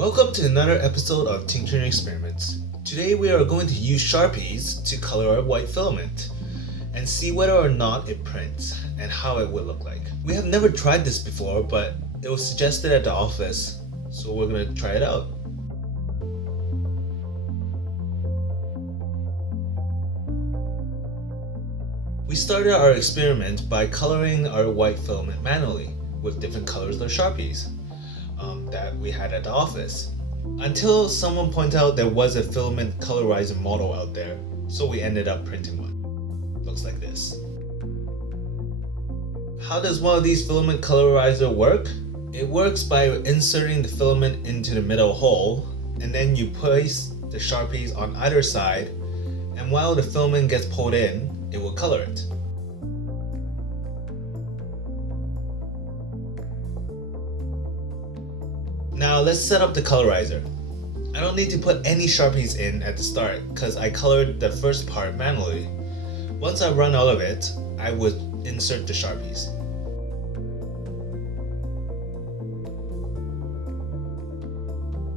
Welcome to another episode of Tinkerine Experiments. Today we are going to use Sharpies to color our white filament and see whether or not it prints and how it would look like. We have never tried this before, but it was suggested at the office, so we're going to try it out. We started our experiment by coloring our white filament manually with different colors of Sharpies that we had at the office, until someone pointed out there was a filament colorizer model out there, so we ended up printing one. Looks like this. How does one of these filament colorizer work? It works by inserting the filament into the middle hole, and then you place the Sharpies on either side, and while the filament gets pulled in, it will color it. Now let's set up the colorizer. I don't need to put any Sharpies in at the start because I colored the first part manually. Once I run out of it, I would insert the Sharpies.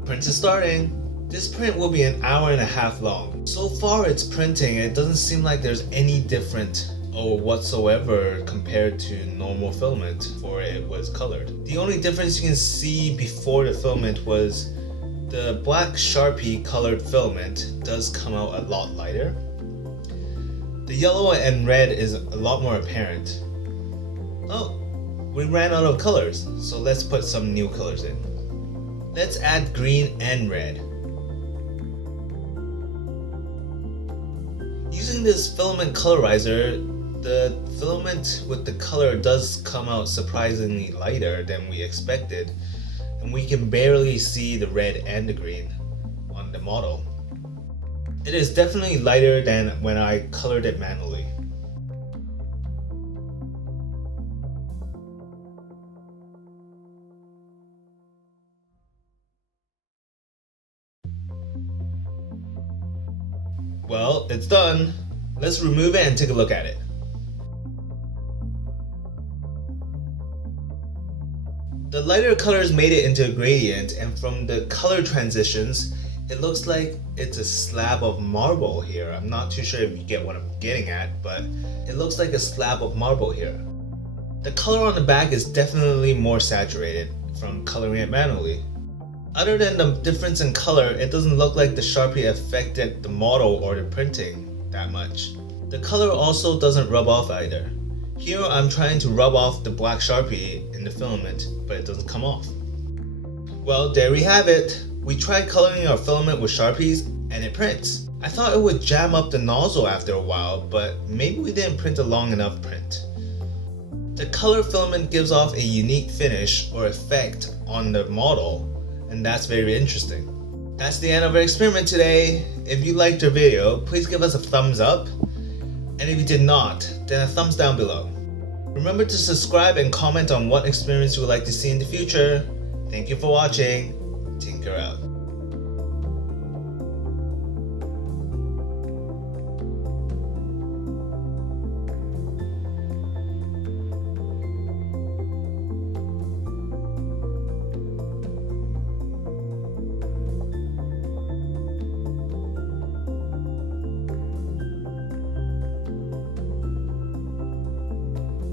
Print is starting. This print will be an hour and a half long. So far it's printing and it doesn't seem like there's any different or whatsoever compared to normal filament before it was colored. The only difference you can see before the filament was the black Sharpie colored filament does come out a lot lighter. The yellow and red is a lot more apparent. Oh, we ran out of colors, so let's put some new colors in. Let's add green and red. Using this filament colorizer, the filament with the color does come out surprisingly lighter than we expected, and we can barely see the red and the green on the model. It is definitely lighter than when I colored it manually. Well, it's done. Let's remove it and take a look at it. The lighter colors made it into a gradient, and from the color transitions, it looks like it's a slab of marble here. I'm not too sure if you get what I'm getting at, but it looks like a slab of marble here. The color on the back is definitely more saturated from coloring it manually. Other than the difference in color, it doesn't look like the Sharpie affected the model or the printing that much. The color also doesn't rub off either. Here I'm trying to rub off the black Sharpie in the filament, but it doesn't come off. Well, there we have it. We tried coloring our filament with Sharpies and it prints. I thought it would jam up the nozzle after a while, but maybe we didn't print a long enough print. The color filament gives off a unique finish or effect on the model, and that's very interesting. That's the end of our experiment today. If you liked our video, please give us a thumbs up. And if you did not, then a thumbs down below. Remember to subscribe and comment on what experiments you would like to see in the future. Thank you for watching. Tinker out.